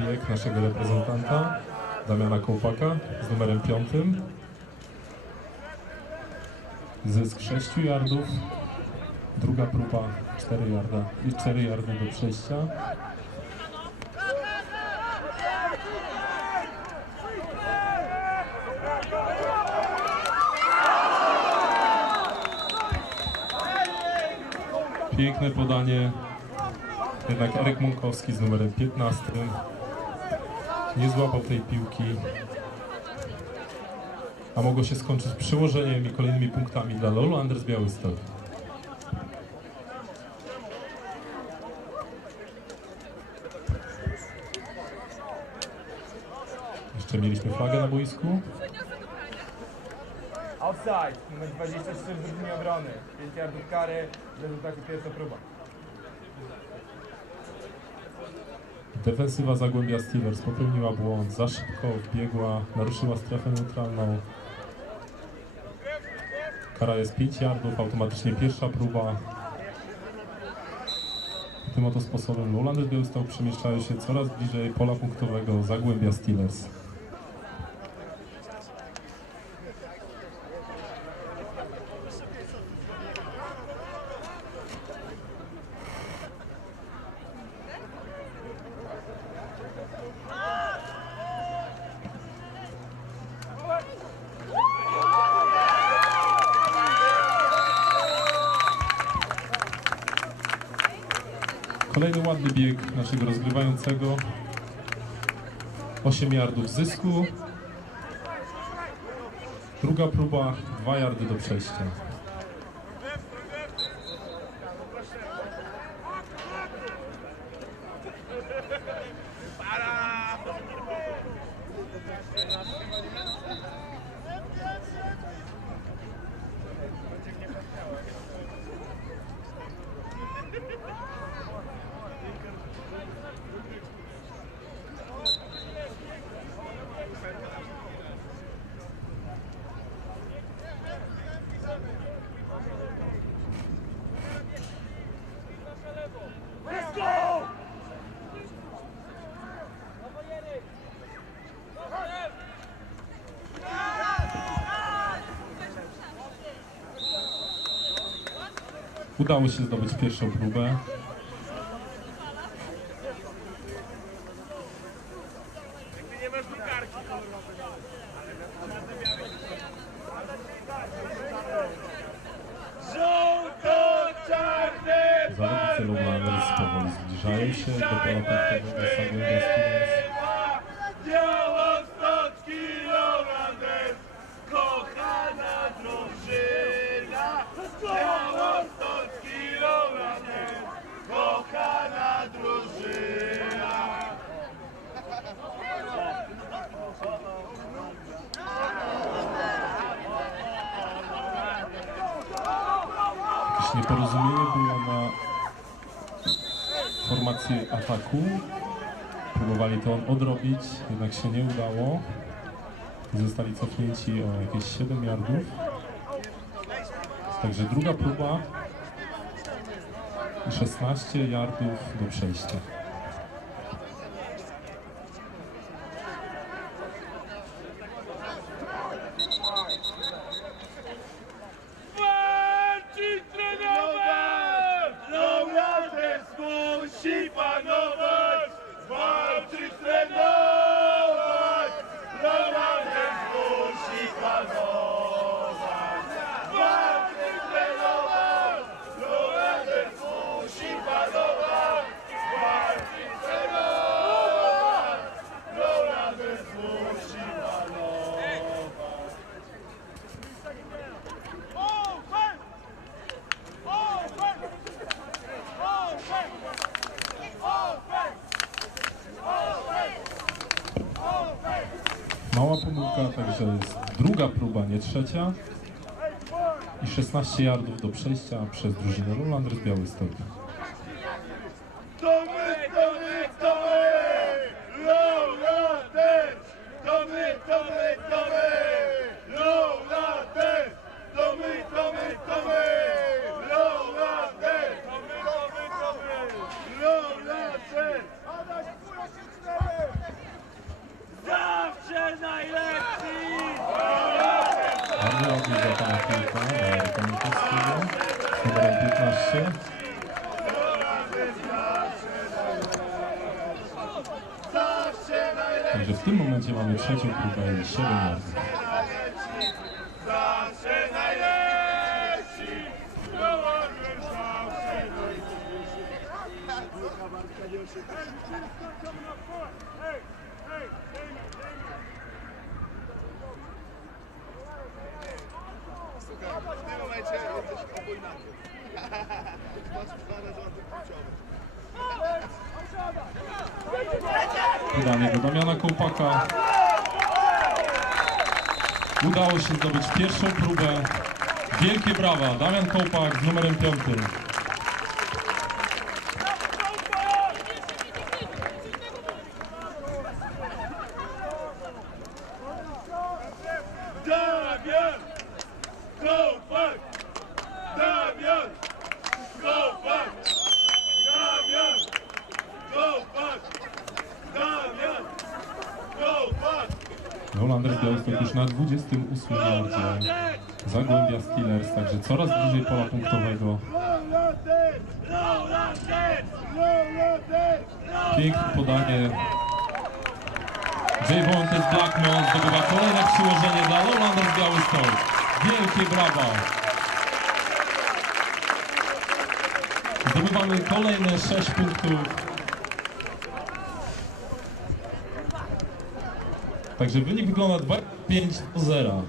bieg naszego reprezentanta Damiana Kołpaka z numerem 5. Zysk 6 yardów. Druga próba 4 yarda i 4 yardy do przejścia. Piękne podanie. Jednak Erek Mąkowski z numerem 15 nie złapał tej piłki. A mogło się skończyć przyłożeniem i kolejnymi punktami dla Lolo Anders Białystok. Jeszcze mieliśmy flagę na boisku. Offside, numer 23 w drużynie obrony. 5 yardów kary, w pierwsza próba. Defensywa Zagłębia Steelers popełniła błąd, za szybko wbiegła, naruszyła strefę neutralną. Kara jest 5 yardów, automatycznie pierwsza próba. Tym oto sposobem Lowlander Białystok przemieszczają się coraz bliżej pola punktowego Zagłębia Steelers. Kolejny ładny bieg naszego rozgrywającego. 8 yardów zysku. Druga próba, 2 yardy do przejścia. Udało się zdobyć pierwszą próbę. Zawodnicy Lowlanders powoli zbliżają się do pola punktowego Zagłębia Steelers. Jakieś nieporozumienie było na formacji ataku. Próbowali to odrobić, jednak się nie udało. Zostali cofnięci o jakieś 7 yardów. Także druga próba i 16 yardów do przejścia. Trzecia. I 16 yardów do przejścia przez drużynę Lowlanders Białystok. To my, to my, to my! Lowlanders! To my, to my, to my! Lowlanders! To my, to my, to my! Lowlanders! To my, to my, to my! Lowlanders! Adaś, Ładnie złapana piłka dla Eryka Minkowskiego z numerem 15. Zawsze najlepsi, Także w tym momencie mamy trzecią próbę i 7 yardów. zawsze najlepsi. No orłem zawsze najlepsi. Słuchaj, w. Podanie do Damiana Kołpaka. Udało się zdobyć pierwszą próbę. Wielkie brawa, Damian Kołpak z numerem 5. Damian! Go back! Damian! Go back! Damian! Go back! Damian! Go back! Rolanders Białystok już na 28 yardzie. Zagłębia Steelers, także coraz bliżej pola punktowego. Piękne podanie. Javontes Blackmon zdobywa kolejne przyłożenie dla Lowlanders Białystok. Wielkie brawa. Zdobywamy kolejne 6 punktów. Także wynik wygląda 2-5 do 0.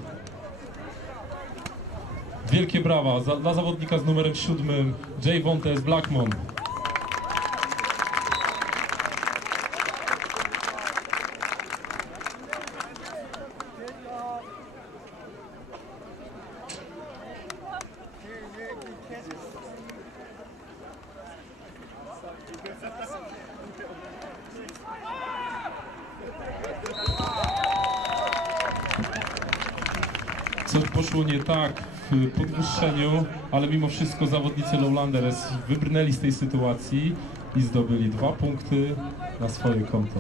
Wielkie brawa za, dla zawodnika z numerem 7 Javontes Blackmon. Coś poszło nie tak podwyższeniu, ale mimo wszystko zawodnicy Lowlanders wybrnęli z tej sytuacji i zdobyli dwa punkty na swoje konto.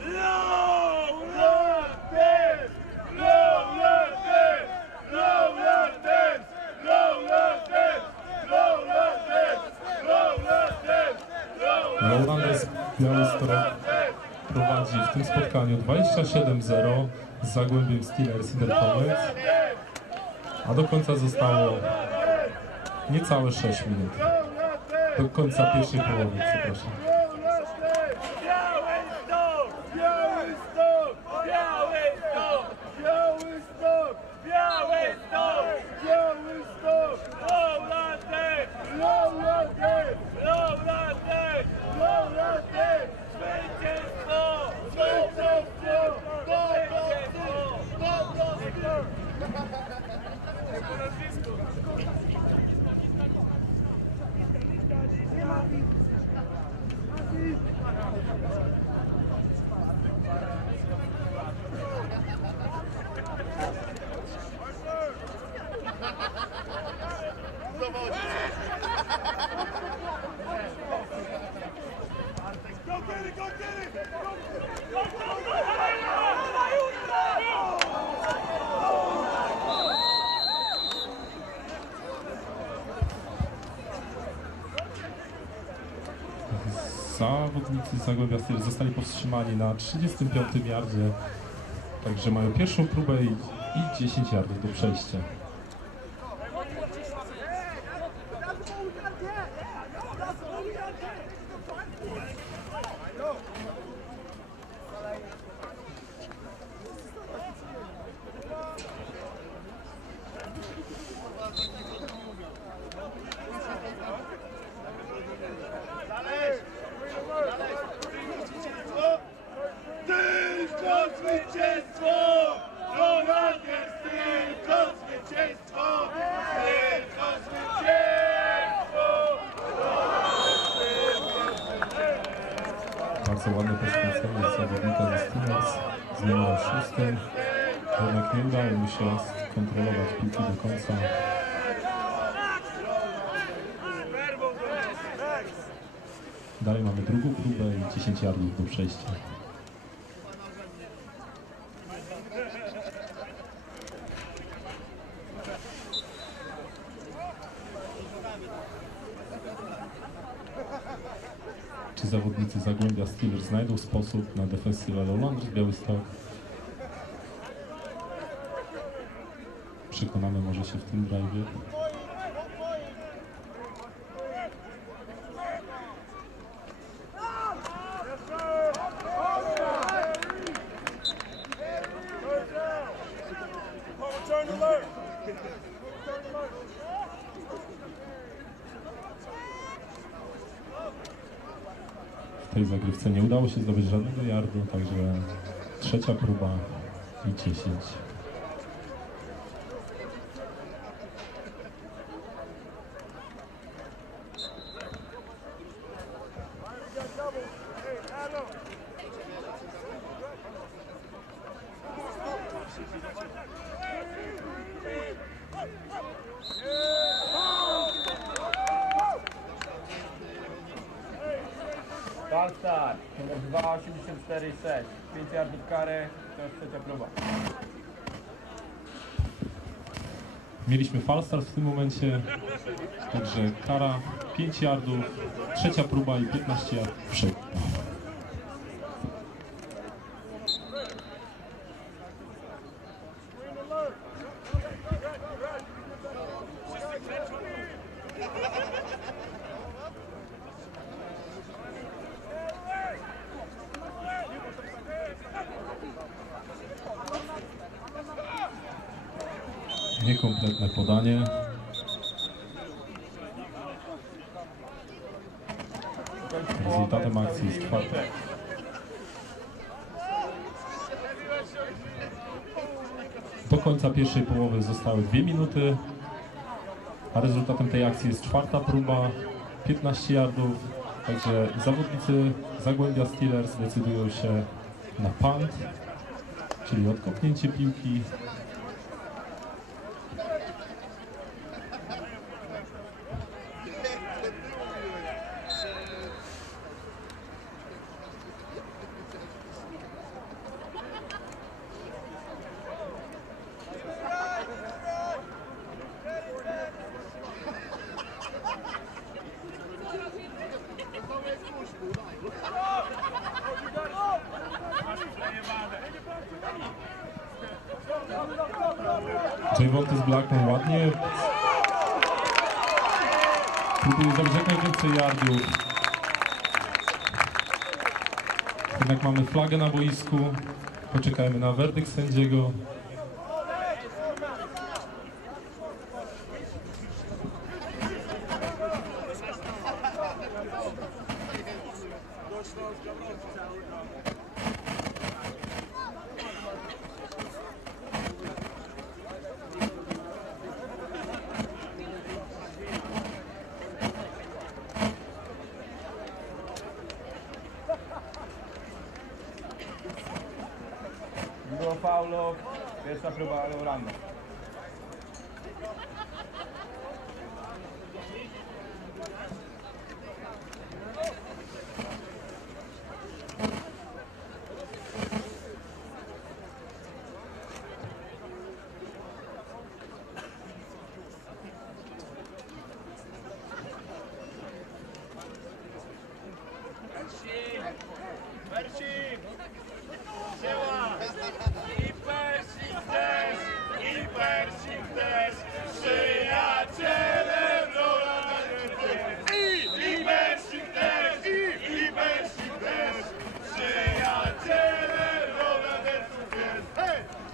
Low Landers! Low Landers! Low Landers! Low Landers! Low Landers! Low Landers! Low Lowlanders Białystok prowadzi w tym spotkaniu 27-0 z Zagłębiem Steelers Interpomet, a do końca zostało niecałe 6 minut. Do końca pierwszej połowy, przepraszam. Zawodnicy z Zagłębia Steelers zostali powstrzymani na 35 yardzie, także mają pierwszą próbę i, i 10 yardów do przejścia. Tylko zwycięstwo! Rolanders, tylko zwycięstwo! Tylko zwycięstwo! Bardzo ładne poświęcenie zawodnika ze Steelers z numerem 6. Jednak nie udało mu się skontrolować Dalej mamy drugą próbę i 10 yardów do przejścia. Czy zawodnicy Zagłębia Steelers znajdą sposób na defensywę Lowlanders Białystok? Przekonamy może się w tym drive. W tej zagrywce nie udało się zdobyć żadnego yardu, także trzecia próba i 10. Falstart, numer 2,84,6. 5 yardów kary, to jest trzecia próba. Mieliśmy falstart w tym momencie, także kara 5 yardów, trzecia próba i 15 yardów Niekompletne podanie. Rezultatem akcji jest czwarta. Do końca pierwszej połowy zostały 2 minuty, a rezultatem tej akcji jest czwarta próba, 15 yardów. Także zawodnicy Zagłębia Steelers decydują się na punt, czyli odkopnięcie piłki próbuje zrobić jak najwięcej yardów. Jednak mamy flagę na boisku. Poczekajmy na werdykt sędziego. Było faulo, pierwsza próba, ale ranna.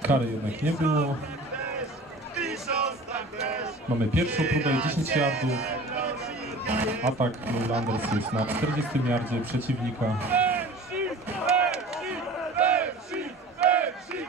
Kary jednak nie było. Mamy pierwszą próbę i 10 yardów. Atak Lowlanders jest na 40 yardzie przeciwnika. Persik!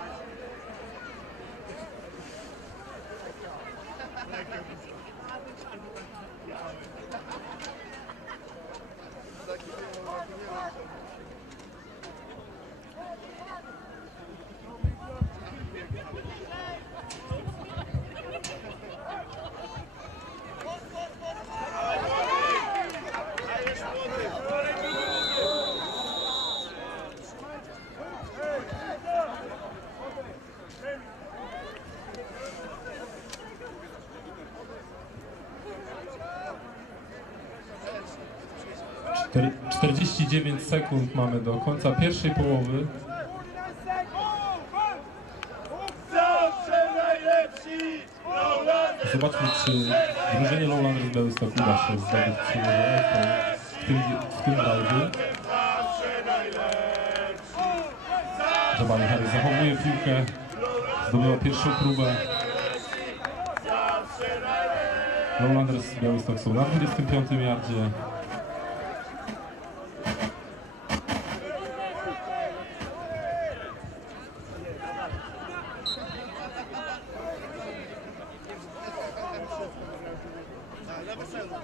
49 sekund mamy do końca pierwszej połowy. Zobaczmy, czy drużynie Lowlanders Białystok uda się zdobyć przyłożenie w tym, w tym Harris zachowuje piłkę, zdobyła pierwszą próbę. Lowlanders Białystok są na 25 yardzie. Na weselu.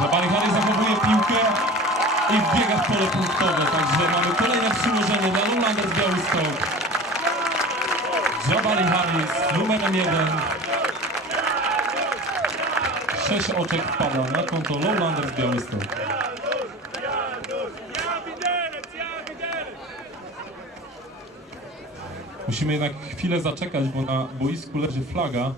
Jabari Harris zachowuje piłkę i wbiega w pole punktowe, także mamy kolejne przyłożenie dla Lowlanders Białystok. Jabari Harris numerem 1. 6 oczek wpada na konto Lowlanders Białystok. Musimy jednak chwilę zaczekać, bo na boisku leży flaga.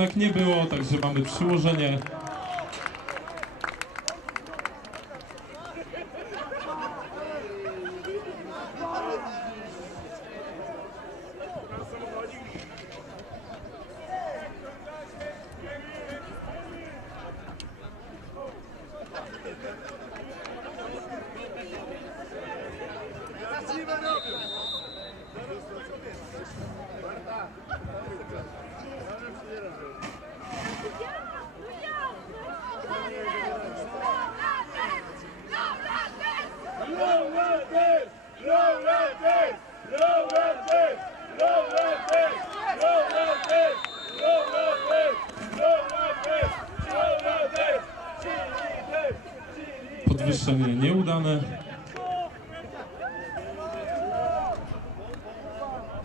Jednak nie było, także mamy przyłożenie. Podwyższenie nieudane.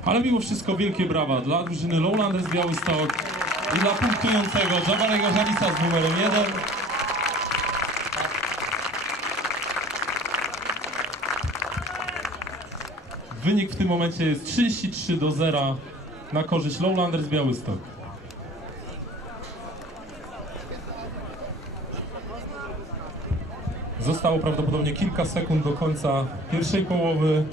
Ale mimo wszystko wielkie brawa dla drużyny Lowlanders Białystok i dla punktującego Jabarego Harisa z numerem 1. Wynik w tym momencie jest 33 do 0 na korzyść Lowlanders Białystok. Zostało prawdopodobnie kilka sekund do końca pierwszej połowy.